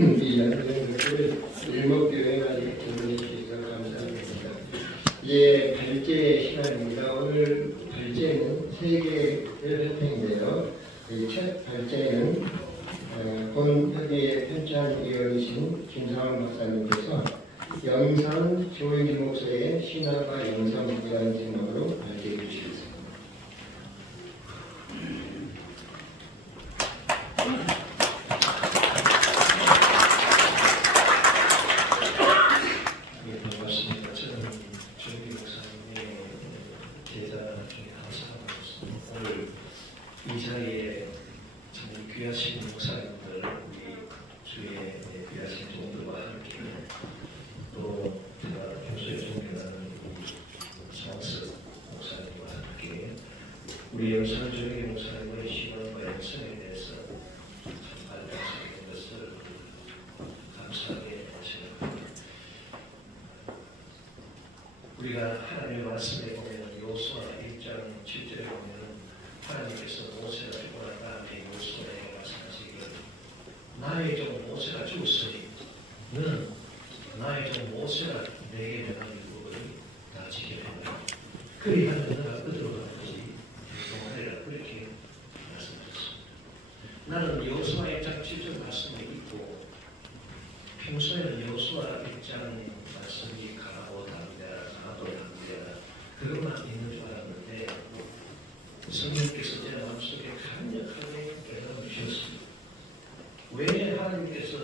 이 양성 것을 일목교회 가지고 질문해 주셔서 감사합니다. 이제 발제 시간입니다. 오늘 발제는 세 개를 할 텐데요. 첫 발제는 본회의 편찬위원이신 김상환 박사님께서 영상 조영기 목사의 신화가 영상이라는 제목으로 발제해 주시겠습니다. 반갑습니다. 저는 조영기 목사님의 제자 중에 한 사람으로서 오늘 이 자리에 정말 귀하신 목사님들, 우리 주의 귀하신 종들과 함께 또 제가 평소에 존경하는 우리 성석 목사님과 함께 우리 영상 조영기 목사님의 신앙과 영성에 대해서 참 알려주시는 것을 감사하게 생각합니다. 우리가 하나님의 말씀에 보면 요수아 1장 7절에 보면 하나님께서 모세가 죽고 난 다음에 요수아에게 말씀하시기를 나의 종 모세가 죽었으니 너는 나의 종 모세가 내게 명한 율법을 다 지켜내라. 그리하면 너가 그대로 가든지 동하리라. 그렇게 말씀하셨습니다. 나는 요수아 1장 7절 말씀을 읽고 평소에는 요수아 1장 말씀이 가나고 담대하라 그것만 있는 줄 알았는데 성령께서 제 마음속에 강력하게 깨달아 주셨습니다. 왜 하나님께서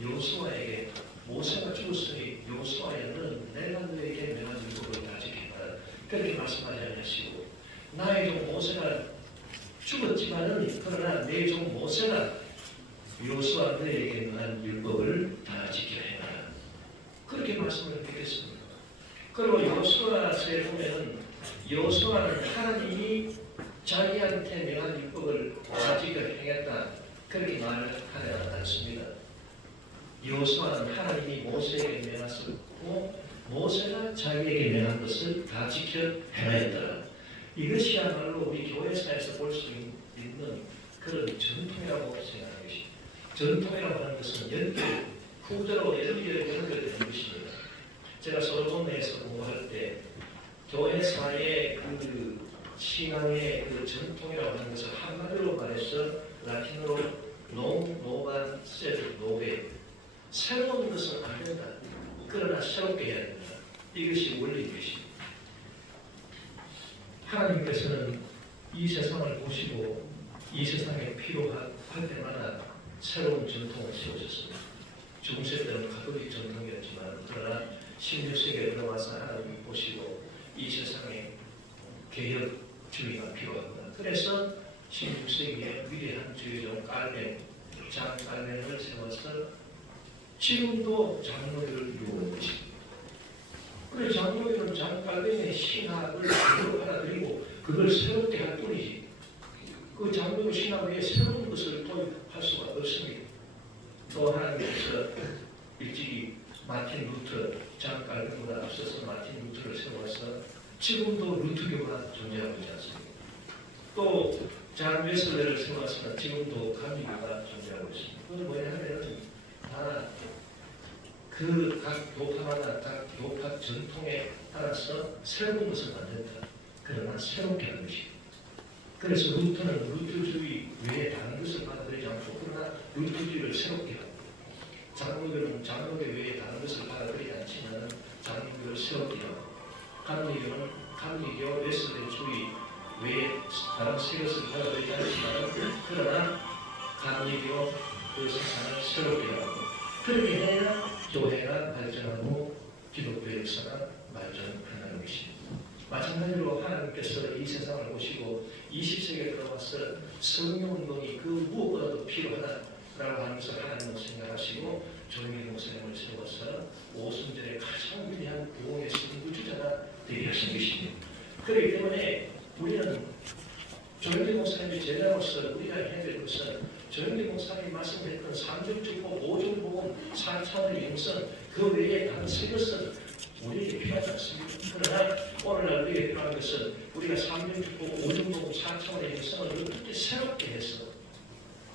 요수아에게 모세가 죽었으니 요수아에는 내가 너에게 명한 율법을 다 지켜라 그렇게 말씀하지 않으시고 나의 종 모세가 죽었지만은 그러나 내 종 모세가 요수아 너에게 명한 율법을 다 지켜야 해라 그렇게 말씀을 드렸습니다. 그리고 요수아서에 보면은 요수아는 하나님이 자기한테 명한 율법을 다 지켜 행했다 그렇게 말하지 않습니다. 요수아는 하나님이 모세에게 명하셨고 모세가 자기에게 명한 것을 다 지켜 행하였더라. 이것이야말로 우리 교회사에서 볼 수 있는 그런 전통이라고 생각하는 것입니다. 전통이라고 하는 것은 연결, 후대로 연결되는 것입니다. 제가 소로몬에서 공부할 때 교회사의 그 신앙의 그 전통이라고 하는 것을 한마디로 말해서 라틴어로 노반 세드 노베 새로운 것은 안 된다. 그러나 새롭게 해야 된다. 이것이 원리인 것입니다. 하나님께서는 이 세상을 보시고 이 세상에 필요할 때마다 새로운 전통을 세우셨습니다. 중세 때는 가톨릭 전통이었지만 그러나 16세기에 들어와서 하나님이 보시고 이 세상에 개혁주의가 필요합니다. 그래서 16세기에 위대한 주의종 깔멘, 장 깔멘을 세워서 지금도 장로교를 이루고 있습니다. 그래서 장로교는 장 깔멘의 신학을 그대로 받아들이고 그걸 새롭게 할 뿐이지 그 장로교 신학 외에 새로운 것을 도입할 수가 없습니다. 또 하나님께서 일찍이 마틴 루터, 장 깔멘보다 앞서서 마틴 루터를 세워서 지금도 루터교가 존재하고 있지 않습니까? 또 장 웨슬레를 세워서 지금도 감리교가 존재하고 있습니다. 그건 뭐냐면 다 그 각 교파마다 각 교파 전통에 따라서 새로운 것을 만든다. 그러나 새롭게 하는 것입니다. 그래서 루터는 루터주의 외에 다른 것을 받아들이지 않고 그러나 루터주의를 새롭게 하고 장로교는 장로교 외에 다른 것을 받아들이지 않지만 장로교를 새롭게 하고 감리교는 감리교 웨슬레주의 외에 다른 새 것을 받아들이지 않지만 그러나 감리교 그 세상을 새롭게 하고 그렇게 해야 교회가 발전하고 기독교 역사가 발전하는 것입니다. 마찬가지로 하나님께서 이 세상을 보시고 20세기에 들어와서 성령운동이 그 무엇보다도 필요하다라고 하는 것을 하나님은 생각하시고 조영기 목사님을 세워서 오순절에 가장 위대한 부흥의 선구주자가 되게 하신 것입니다. 그렇기 때문에 우리는 조영기 목사님의 제자로서 우리가 해야 될 것은 조영기 목사님이 말씀했던 삼중축복, 오중복음, 4차원의 영성 그 외에 다른 세 것은 우리에게 필요하지 않습니다. 그러나 오늘날 우리에게 필요한 것은 우리가 삼중축복, 오중복음, 4차원의 영성을 어떻게 새롭게 해서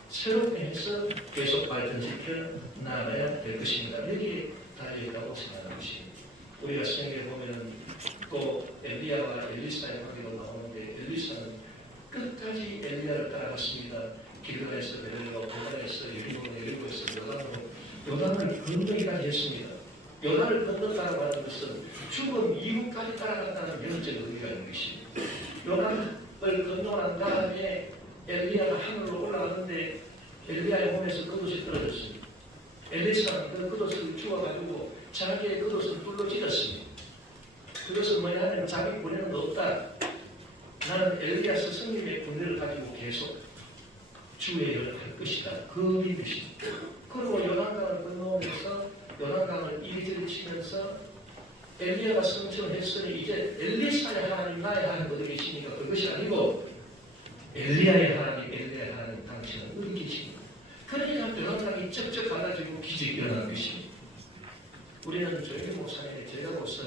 새롭게 해서 계속 발전시켜 나가야 될 것입니다. 여기에 달려있다고 생각하는 것입니다. 우리가 성경에 보면은 또 엘리야와 엘리사의 관계가 나오는데 엘리사는 끝까지 엘리야를 따라갔습니다. 길가에서 내려가고 도단에서 여리고에서 요단을 건너기까지 했습니다. 요단을 건너가라고 하는 것은 죽음 이후까지 따라간다는 영적 의미가 있는 것입니다. 요단을 건너간 다음에 엘리야가 하늘로 올라갔는데 엘리야의 몸에서 겉옷이 떨어졌습니다. 엘리사는 그 겉옷을 주워가지고 자기의 겉옷을 뿔로 찢었습니다. 그것은 뭐냐면 자기 분야는 없다. 나는 엘리야 스승님의 분야를 가지고 계속 주의 일을 할 것이다. 그 의미입니다. 그리고 요단강을 건너오면서 요단강을 이리저리 치면서 엘리야가 성천했으니 이제 엘리사의 하나님 나의 하나님 어디 계시니까 그것이 아니고 엘리야의 하나님 엘리야의 하나님 당신은 어디 계십니까? 그러니까 요단강이 쩍쩍 갈라지고 기적이 일어난 것입니다. 우리는 조용히 목사님의 제자로서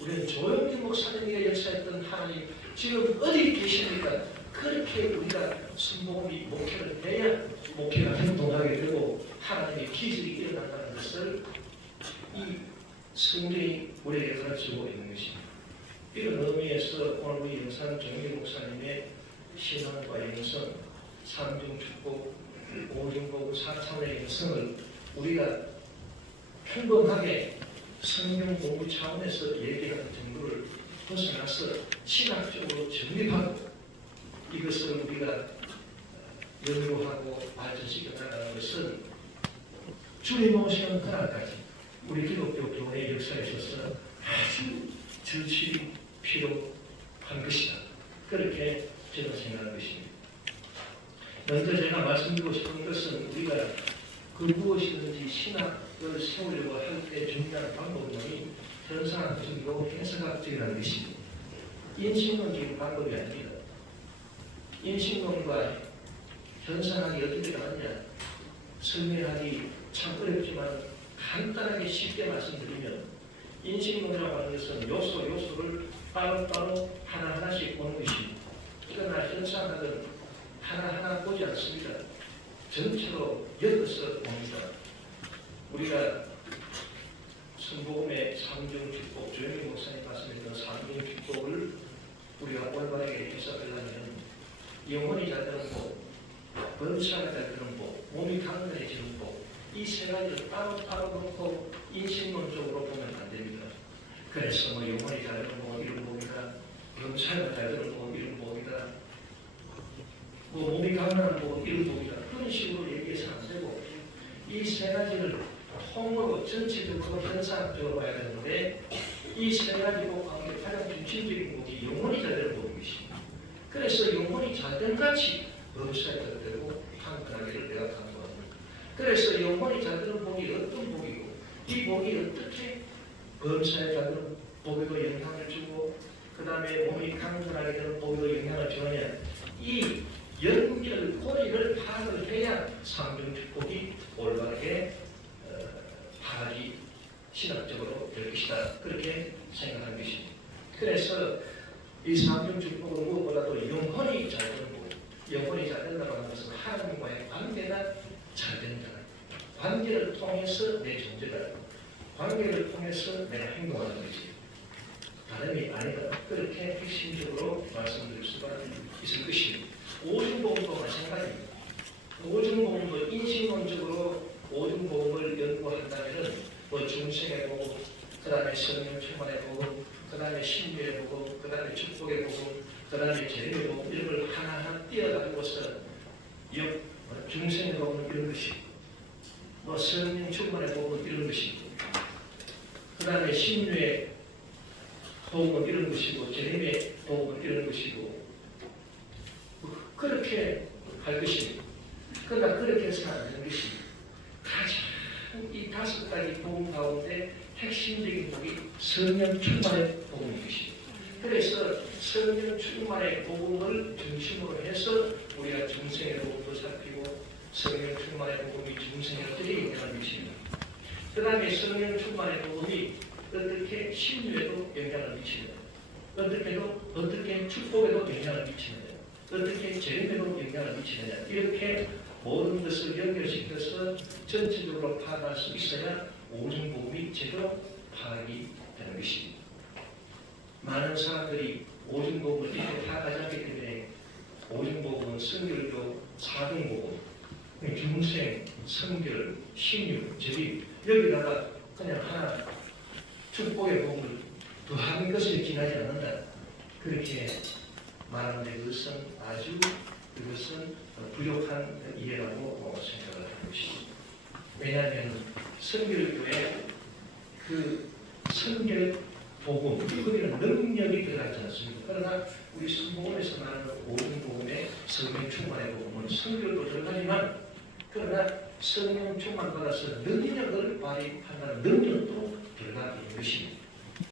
우리는 조용히 목사님이 역사했던 하나님 지금 어디 계십니까? 그렇게 우리가 순복음이 목회를 해야 목회가 행동하게 되고 하나님의 기적이 일어난다는 것을 이 성경이 우리에게 가르치고 있는 것입니다. 이런 의미에서 오늘 우리 영산 정일 목사님의 신앙과 영성, 삼중축복, 오중복, 사참의 영성을 우리가 평범하게 성경 공부 차원에서 얘기하는 정도를 벗어나서 신학적으로 정립하고 이것을 우리가 연구하고 발전시켜 나가는 것은 주님 오시는 그날까지 우리 기독교 교회의 역사에 있어서 아주 절실히 필요한 것이다. 그렇게 저는 생각하는 것입니다. 먼저 제가 말씀드리고 싶은 것은 우리가 그 무엇이든지 신학을 세우려고 할 때 중요한 방법론이 현상학적이고 해석학적이라는 것입니다. 인식론적인 방법이 아닙니다. 인식론과 현상학이 어떻게 다르냐 설명하기 참 어렵지만 간단하게 쉽게 말씀드리면 인식론이라고 하는 것은 요소를 따로따로 하나하나씩 보는 것입니다. 그러나 현상학은 하나하나 보지 않습니다. 전체로 엮어서 봅니다. 우리가 성복음의 삼중축복, 조영희 목사님 말씀했던 삼중축복을 우리가 올바르게 해석하려면 영혼이 잘 되는 복, 번차가 잘 되는 복, 몸이 강건해지는 복, 이 세 가지를 따로따로 놓고 인식론적으로 보면 안 됩니다. 그래서 뭐 영혼이 잘 되는 복 이런 복이다, 번차가 잘 되는 복 이런 복이다, 뭐 몸이 강건한 복 이런 복이다, 그런 식으로 얘기해서 안 되고 이 세 가지를 통으로 전체적으로 현상적으로 봐야 되는데 이 세 가지 복 가운데 가장 중심적인 복이 영혼이 잘 되는 복이십니다. 그래서 영혼이 잘된 같이 범사에 되고 강건하기를 내가 강조합니다. 그래서 영혼이 잘 되는 복이 어떤 복이고 이 복이 어떻게 범사에 잘 되는 복에도 영향을 주고 그 다음에 몸이 강건하게 되는 복에도 영향을 주느냐 이 연결 고리를 파악을 해야 삼중축복이 올바르게 파악이 신학적으로 될 것이다. 그렇게 생각하는 것입니다. 그래서 이 삼중축복은 무엇보다도 영혼이 잘 되는 것, 영혼이 잘 된다고 하는 것은 하나님과의 관계가 잘 된다. 관계를 통해서 내 존재가, 관계를 통해서 내가 행동하는 것이 다름이 아니다. 그렇게 핵심적으로 말씀드릴 수가 있을 것입니다. 오중복음도 마찬가지입니다. 오중복음도 인식론적으로 오중복음을 연구한다면 뭐 중생의 복음, 그 다음에 성령 충만의 복음, 그 다음에 신비의 복음, 그 다음에 축복의 복음, 그 다음에 재림의 복음 이런 걸 하나하나 띄어가지고서 중생의 복음 이런 것이 뭐 성령 충만의 복음 이런 것이고 그 다음에 신유의 복음 이런 것이고 재림의 복음 이런 것이고 그렇게 할 것입니다. 그러나 그렇게 해서는 안 되는 것입니다. 가장 이 5가지 복음 가운데 핵심적인 복이 성령 충만의 복음인 것입니다. 그래서 성령 충만의 복음을 중심으로 해서 우리가 중생의 복음도 살피고 성령 충만의 복음이 중생에 어떻게 영향을 미칩니다. 그 다음에 성령 충만의 복음이 어떻게 신유에도 영향을 미치느냐, 어떻게 축복에도 영향을 미치느냐, 어떻게 재림에도 영향을 미치느냐 이렇게 모든 것을 연결시켜서 전체적으로 파악할 수 있어야 오중복음이 제대로 파악이 되는 것입니다. 많은 사람들이 오중복음을 이렇게 파악하지 않기 때문에 오중복음은 성결교, 사등복음, 중생, 성결, 신유, 제비 여기다가 그냥 하나 축복의 복음을 더하는 것을 기나지 않는다. 그렇게 말하는데 그것은 아주 그것은 부족한 이해라고 생각을 하는 것입니다. 왜냐하면 성결교의 그 성결 복음, 거기는 능력이 들어가지 않습니다. 그러나 우리 성복음에서 말하는 오중복음의 성령 충만의 복음은 성결도 들어가지만 그러나 성령 충만 받아서 능력을 발휘한다는 능력도 들어가 있는 것입니다.